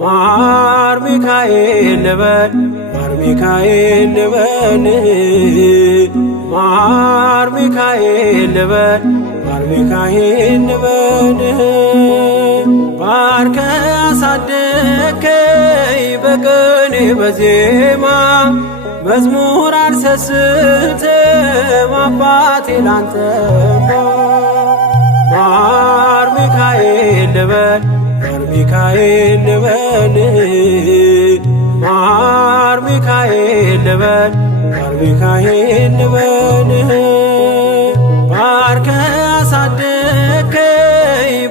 ማር ሚካኤል ልበል ማር ሚካኤል ልበል ማር ሚካኤል ልበል ማር ሚካኤል ልበል ባርከ አሳደከኝ በቅኔ በዜማ መዝሙር አልሰስትም አባቴ ላንተማ ማር ሚካኤል ልበል ማር ሚካኤል ልበል ማር ሚካኤል ልበል ማር ሚካኤል ልበል ባርከ አሳደከኝ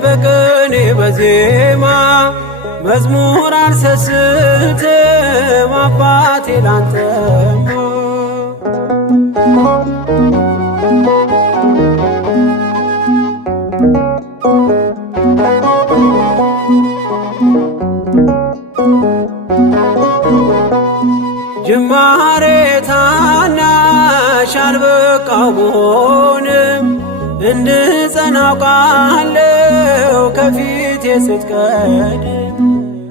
በቅኔ በዜማ መዝሙር አልሰስትም አባቴ ላንተማ ጅማሬ ታናሽ አልበቃው ብሆንም እንድጸና አውቃለሁ ከፊቴ ስትቀድም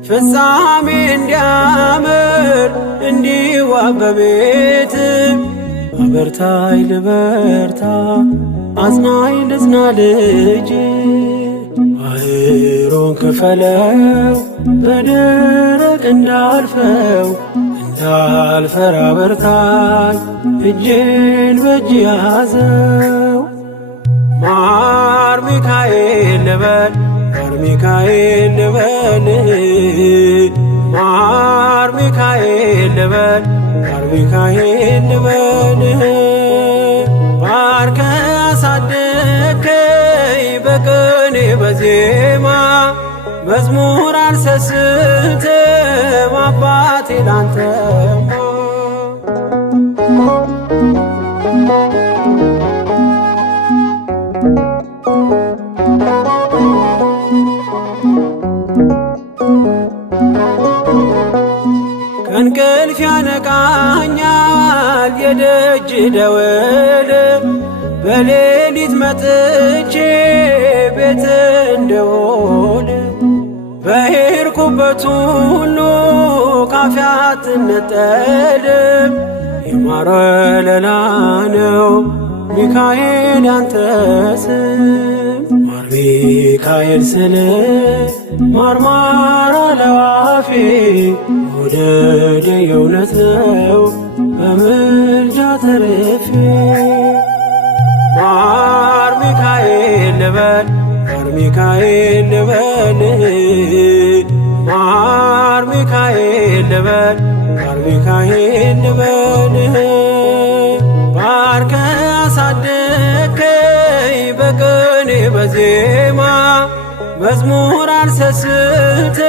ፍጻሜ እንዲያምር እንዲዋብ በቤት አበርታኝ ልበርታ አጽናኝ ልጽና ልጅ ባህሩን ክፈለው በደረቅ እንዳልፈው እንዳልፈራ በርታኝ እጄን በእጅ ያዘው ማር ሚካኤል ልበል ማር ሚካኤል ልበል ማር ሚካኤል ልበል ማር ሚካኤል ልበል ባርከ አሳደከኝ በቅኔ በዜማ መዝሙር አልሰስትም አባቴ ላንተማ ከእንቅልፍ ያነቃኛል የደጅ ደወል በሌሊት መጥቼ ቤት እንደውል በሄድኩበት ሁሉ ካፌ አትነጠልም የማር ወለላ ነው ሚካኤል ያንተ ስም ማር ሚካኤል ስል ማርማር አለው አፌ መውደድ የእውነት ነው በምልጃ ተርፌ ማር ሚካኤል ልበል ማር ሚካኤል ልበል ማር ሚካኤል ልበል ማር ሚካኤል ልበል ባርከ አሳደከኝ በቅኔ በዜማ መዝሙር አልሰስትም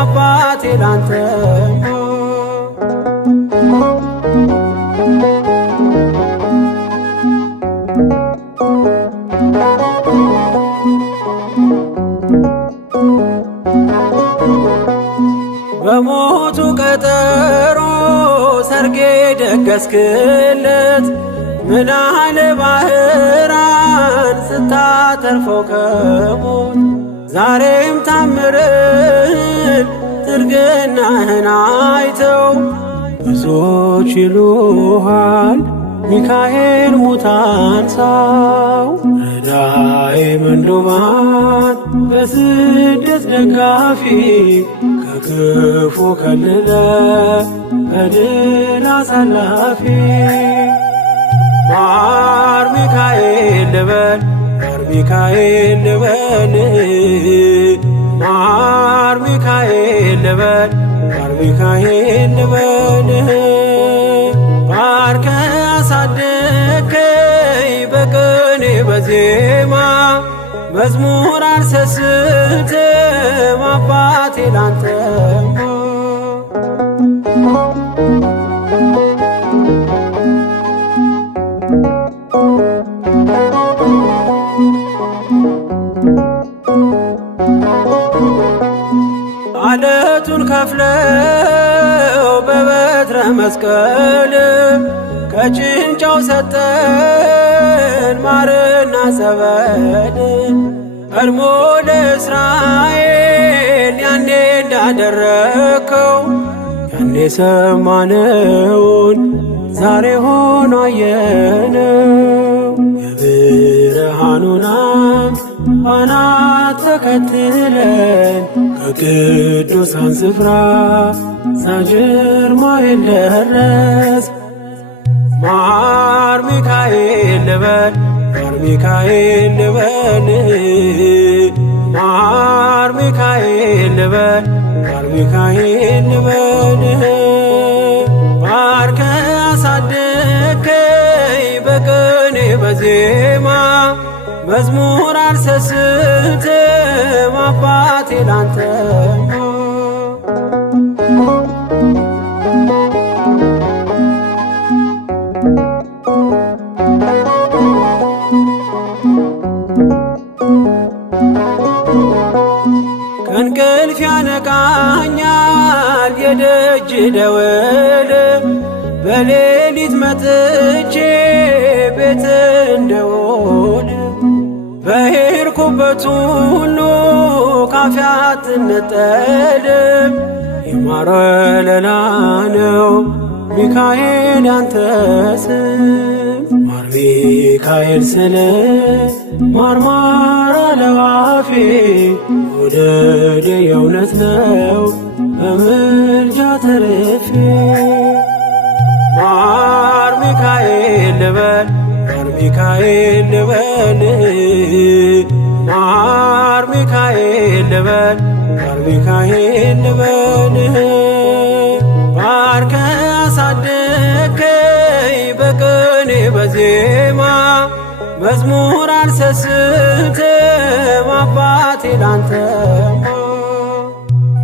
አባቴ ላንተማ በሞቱ ቀጠሮ ሰርጌ ደገስክለት ምናለ ባህራን ስታተርፈው ከሞት ዛሬም ታምርህን ትርግናህን አይተው ብዙዎች ይሉሃል ሚካኤል ሙታን ሳው ረዳኤ ምንዱባን በስደት ደጋፊ ከክፉ ከልለ በድል አሳላፊ ማር ሚካኤል ልበል ማር ሚካኤል ልበል ማር ሚካኤል ልበል ማር ሚካኤል ልበል አሳደከኝ በቅኔ በዜማ መዝሙር አልሰስትም አባቴ ላንተማ። አለቱን ከፍለው በበትረ መስቀል ከጭንጫው ሰጠን ማርና ጸበል። ቀድሞ ለእስራኤል ያኔ እንዳደረከው ያኔ ሰማነውን ዛሬ ሆኖ አየነው። የብርሃኑን አናት ተከትለን ከቅዱሳን ስፍራ ሳጅር ማይል ደረስ። ማር ሚካኤል ልበል ማር ሚካኤል ልበል ማር ሚካኤል ልበል ማር ሚካኤል ልበል። ባርከ አሳደከኝ በቅኔ በዜማ መዝሙር አልሰስትም አባቴ ላንተማ። ከእንቅልፍ ያነቃኛል የደጅ ደወል በሌሊት መጥቼ ቤት እንደውል። በሄድኩበት ሁሉ ካፌ አትነጠልም የማር ወለላ ነው ሚካኤል ያንተ ስም። ማር ሚካኤል ስል ማርማር አለው አፌ መውደድ የእውነት ነው በምልጃ ተርፌ። ማር ሚካኤል ልበል ማር ሚካኤል ልበል ማር ሚካኤል ልበል ማር ሚካኤል ልበል። ባርከ አሳደከኝ በቅኔ በዜማ መዝሙር አልሰስትም አባቴ ላንተማ።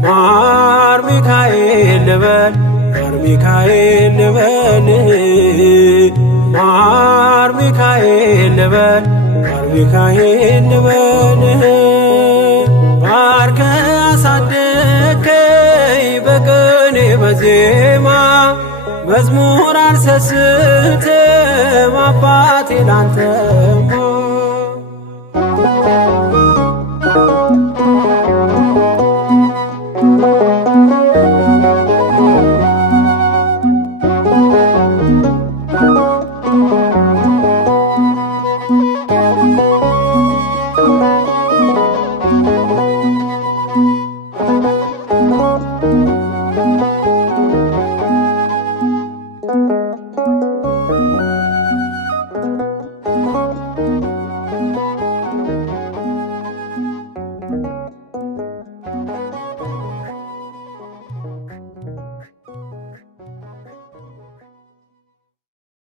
ማር ሚካኤል ልበል ማር ሚካኤል ልበል ማር ሚካኤል ልበል ማር ሚካኤል ልበል። ባርከ አሳደከኝ በቅኔ በዜማ መዝሙር አልሰስትም አባቴ ላንተማ።